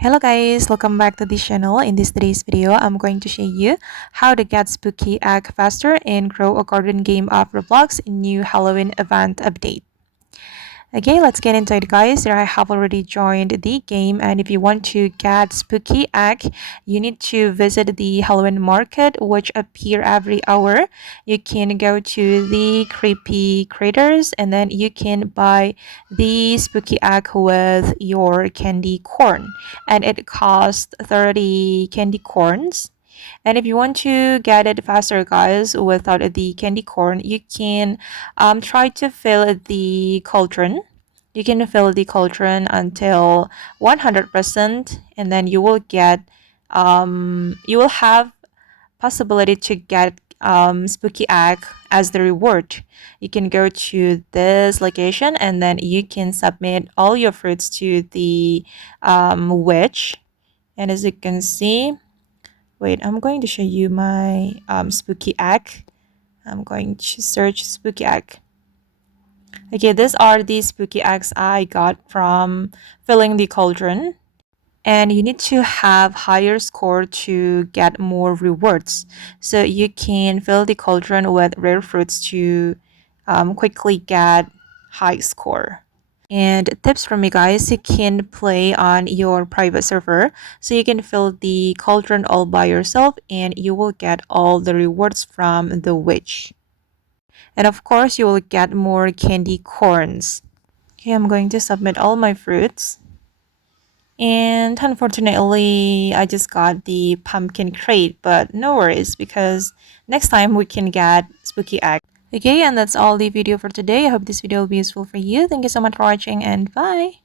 Hello guys, welcome back to this channel. In this today's video, I'm going to show you how to get spooky egg faster in Grow a Garden game of Roblox new Halloween event update. Okay, let's get into it guys. Here I have already joined the game, and if you want to get spooky egg, you need to visit the Halloween market which appear every hour. You can go to the creepy critters and then you can buy the spooky egg with your candy corn, and it costs 30 candy corns. And if you want to get it faster, guys, without the candy corn, you can try to fill the cauldron. You can fill the cauldron until 100%, and then you will have possibility to get spooky egg as the reward. You can go to this location and then you can submit all your fruits to the witch. And as you can see, wait, I'm going to show you my spooky egg. I'm going to search spooky egg. Okay, these are the spooky eggs I got from filling the cauldron. And you need to have higher score to get more rewards. So you can fill the cauldron with rare fruits to quickly get high score. And tips from me guys, you can play on your private server, so you can fill the cauldron all by yourself and you will get all the rewards from the witch. And of course you will get more candy corns. Okay, I'm going to submit all my fruits. And unfortunately, I just got the pumpkin crate, but no worries because next time we can get spooky egg. Okay, and that's all the video for today. I hope this video will be useful for you. Thank you so much for watching and bye.